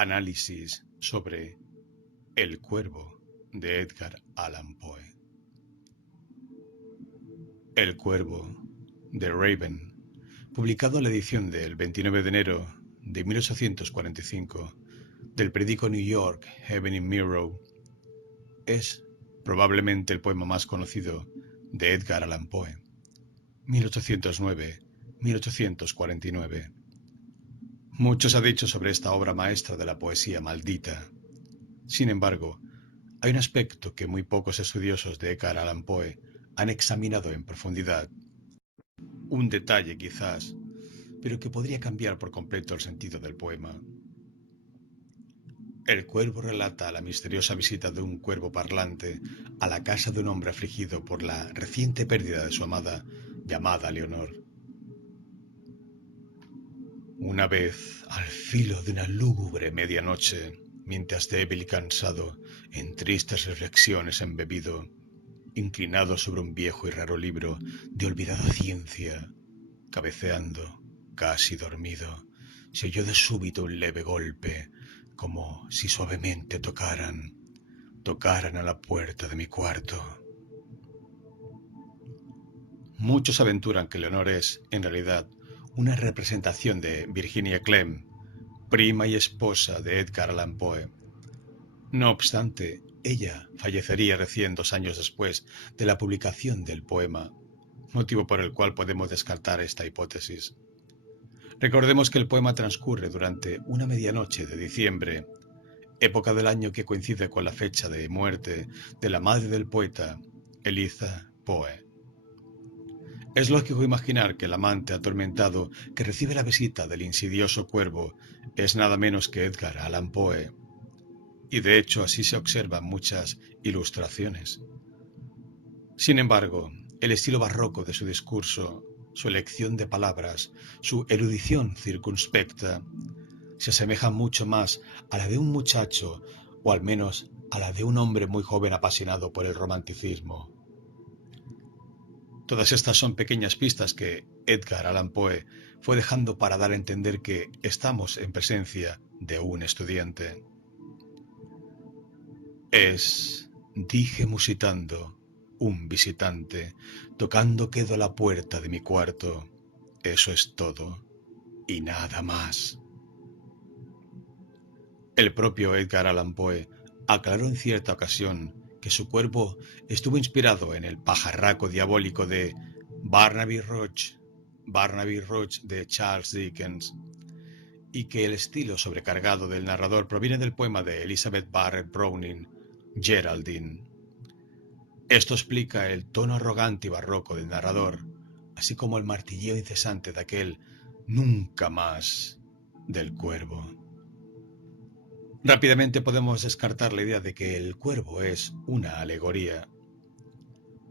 Análisis sobre El Cuervo de Edgar Allan Poe. El Cuervo, The Raven, publicado en la edición del 29 de enero de 1845 del periódico New York Evening Mirror, es probablemente el poema más conocido de Edgar Allan Poe, 1809-1849. Mucho se ha dicho sobre esta obra maestra de la poesía maldita. Sin embargo, hay un aspecto que muy pocos estudiosos de Edgar Allan Poe han examinado en profundidad. Un detalle quizás, pero que podría cambiar por completo el sentido del poema. El cuervo relata la misteriosa visita de un cuervo parlante a la casa de un hombre afligido por la reciente pérdida de su amada, llamada Leonor. Una vez, al filo de una lúgubre medianoche, mientras débil y cansado, en tristes reflexiones embebido, inclinado sobre un viejo y raro libro de olvidada ciencia, cabeceando, casi dormido, se oyó de súbito un leve golpe, como si suavemente tocaran a la puerta de mi cuarto. Muchos aventuran que Leonor es, en realidad, una representación de Virginia Clemm, prima y esposa de Edgar Allan Poe. No obstante, ella fallecería recién 2 años después de la publicación del poema, motivo por el cual podemos descartar esta hipótesis. Recordemos que el poema transcurre durante una medianoche de diciembre, época del año que coincide con la fecha de muerte de la madre del poeta, Eliza Poe. Es lógico imaginar que el amante atormentado que recibe la visita del insidioso cuervo es nada menos que Edgar Allan Poe, y de hecho así se observan muchas ilustraciones. Sin embargo, el estilo barroco de su discurso, su elección de palabras, su erudición circunspecta, se asemeja mucho más a la de un muchacho, o al menos a la de un hombre muy joven apasionado por el romanticismo. Todas estas son pequeñas pistas que Edgar Allan Poe fue dejando para dar a entender que estamos en presencia de un estudiante. Es, dije musitando, un visitante, tocando quedo a la puerta de mi cuarto. Eso es todo, y nada más. El propio Edgar Allan Poe aclaró en cierta ocasión que su cuervo estuvo inspirado en el pajarraco diabólico de Barnaby Rudge de Charles Dickens, y que el estilo sobrecargado del narrador proviene del poema de Elizabeth Barrett Browning, Geraldine. Esto explica el tono arrogante y barroco del narrador, así como el martilleo incesante de aquel nunca más del cuervo. Rápidamente podemos descartar la idea de que el cuervo es una alegoría.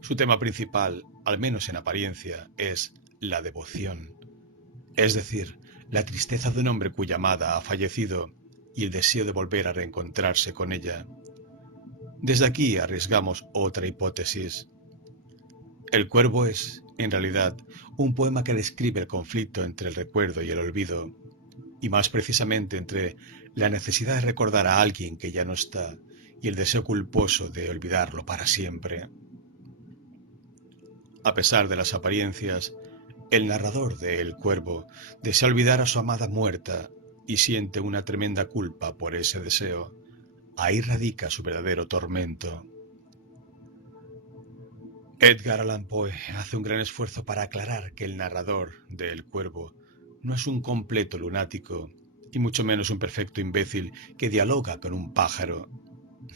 Su tema principal, al menos en apariencia, es la devoción, es decir, la tristeza de un hombre cuya amada ha fallecido y el deseo de volver a reencontrarse con ella. Desde aquí arriesgamos otra hipótesis. El cuervo es, en realidad, un poema que describe el conflicto entre el recuerdo y el olvido, y más precisamente entre la necesidad de recordar a alguien que ya no está y el deseo culposo de olvidarlo para siempre. A pesar de las apariencias, el narrador de El Cuervo desea olvidar a su amada muerta y siente una tremenda culpa por ese deseo. Ahí radica su verdadero tormento. Edgar Allan Poe hace un gran esfuerzo para aclarar que el narrador de El Cuervo no es un completo lunático, y mucho menos un perfecto imbécil que dialoga con un pájaro.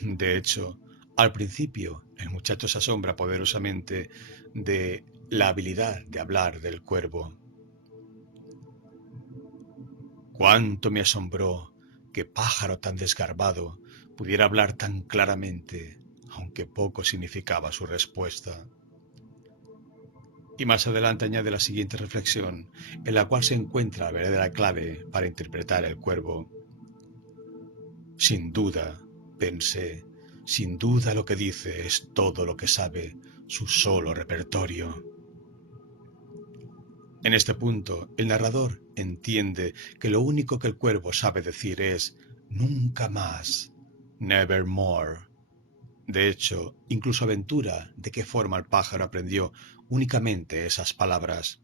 De hecho, al principio, el muchacho se asombra poderosamente de la habilidad de hablar del cuervo. Cuánto me asombró que pájaro tan desgarbado pudiera hablar tan claramente, aunque poco significaba su respuesta. Y más adelante añade la siguiente reflexión, en la cual se encuentra la verdadera clave para interpretar el cuervo. Sin duda, pensé, sin duda lo que dice es todo lo que sabe su solo repertorio. En este punto, el narrador entiende que lo único que el cuervo sabe decir es Nunca más. Nevermore. De hecho, incluso aventura de qué forma el pájaro aprendió únicamente esas palabras.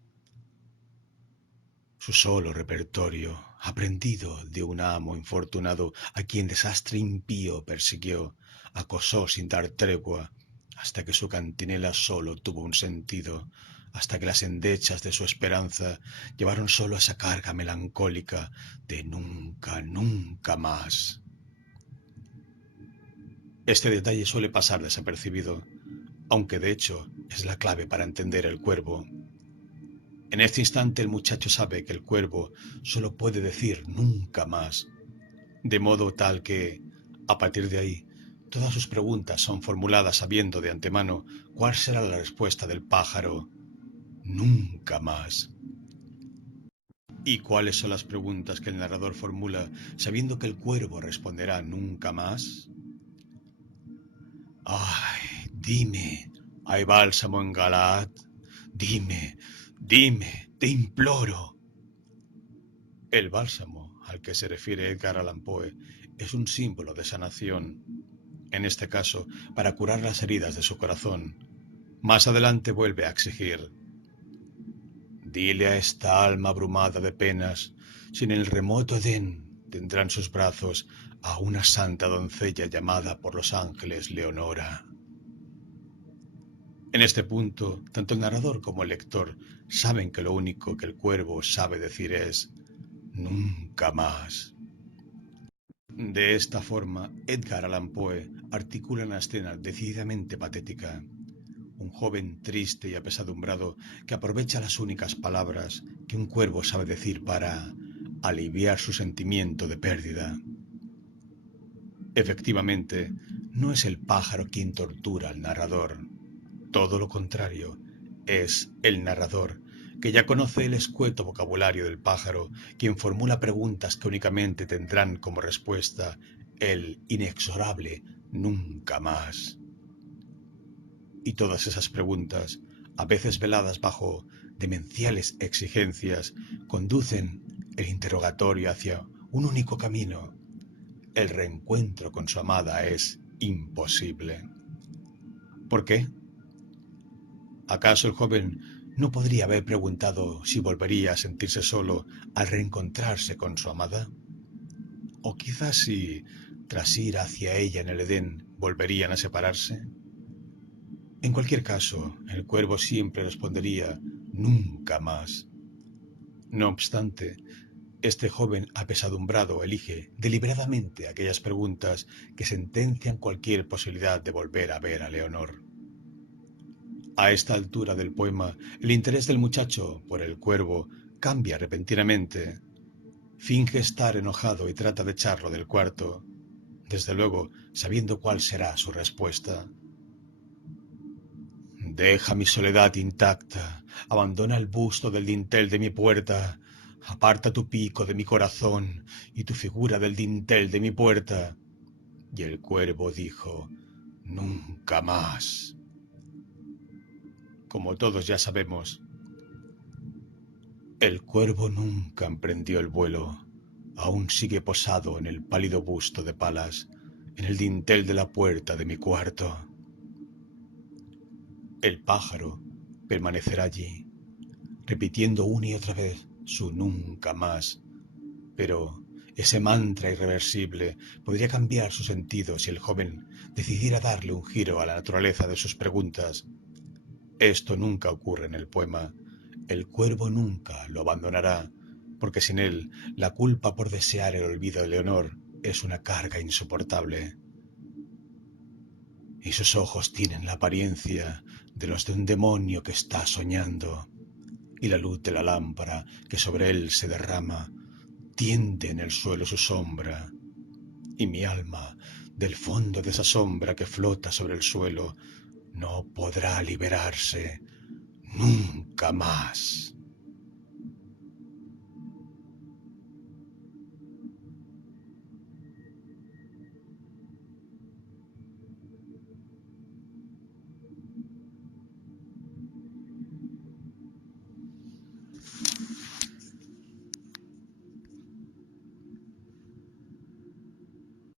Su solo repertorio, aprendido de un amo infortunado a quien desastre impío persiguió, acosó sin dar tregua, hasta que su cantinela solo tuvo un sentido, hasta que las endechas de su esperanza llevaron solo esa carga melancólica de nunca, nunca más. Este detalle suele pasar desapercibido, aunque de hecho es la clave para entender el cuervo. En este instante el muchacho sabe que el cuervo solo puede decir nunca más, de modo tal que, a partir de ahí, todas sus preguntas son formuladas sabiendo de antemano cuál será la respuesta del pájaro, nunca más. ¿Y cuáles son las preguntas que el narrador formula sabiendo que el cuervo responderá nunca más? ¡Ay, dime! ¿Hay bálsamo en Galaad? Dime, dime, te imploro. El bálsamo al que se refiere Edgar Allan Poe es un símbolo de sanación, en este caso para curar las heridas de su corazón. Más adelante vuelve a exigir: dile a esta alma abrumada de penas si en el remoto Edén tendrá en sus brazos a una santa doncella llamada por los ángeles Leonora. En este punto, tanto el narrador como el lector saben que lo único que el cuervo sabe decir es nunca más. De esta forma, Edgar Allan Poe articula una escena decididamente patética. Un joven triste y apesadumbrado que aprovecha las únicas palabras que un cuervo sabe decir para aliviar su sentimiento de pérdida. Efectivamente, no es el pájaro quien tortura al narrador. Todo lo contrario, es el narrador, que ya conoce el escueto vocabulario del pájaro, quien formula preguntas que únicamente tendrán como respuesta el inexorable nunca más. Y todas esas preguntas, a veces veladas bajo demenciales exigencias, conducen el interrogatorio hacia un único camino. El reencuentro con su amada es imposible. ¿Por qué? ¿Acaso el joven no podría haber preguntado si volvería a sentirse solo al reencontrarse con su amada? ¿O quizás si, tras ir hacia ella en el Edén, volverían a separarse? En cualquier caso, el cuervo siempre respondería nunca más. No obstante, este joven apesadumbrado elige deliberadamente aquellas preguntas que sentencian cualquier posibilidad de volver a ver a Leonor. A esta altura del poema, el interés del muchacho por el cuervo cambia repentinamente. Finge estar enojado y trata de echarlo del cuarto, desde luego sabiendo cuál será su respuesta. Deja mi soledad intacta, abandona el busto del dintel de mi puerta, aparta tu pico de mi corazón y tu figura del dintel de mi puerta. Y el cuervo dijo, nunca más. Como todos ya sabemos, el cuervo nunca emprendió el vuelo, aún sigue posado en el pálido busto de Palas, en el dintel de la puerta de mi cuarto. El pájaro permanecerá allí, repitiendo una y otra vez su nunca más, pero ese mantra irreversible podría cambiar su sentido si el joven decidiera darle un giro a la naturaleza de sus preguntas. Esto nunca ocurre en el poema. El cuervo nunca lo abandonará, porque sin él la culpa por desear el olvido de Leonor es una carga insoportable. Y sus ojos tienen la apariencia de los de un demonio que está soñando, y la luz de la lámpara que sobre él se derrama tiende en el suelo su sombra, y mi alma, del fondo de esa sombra que flota sobre el suelo, no podrá liberarse nunca más.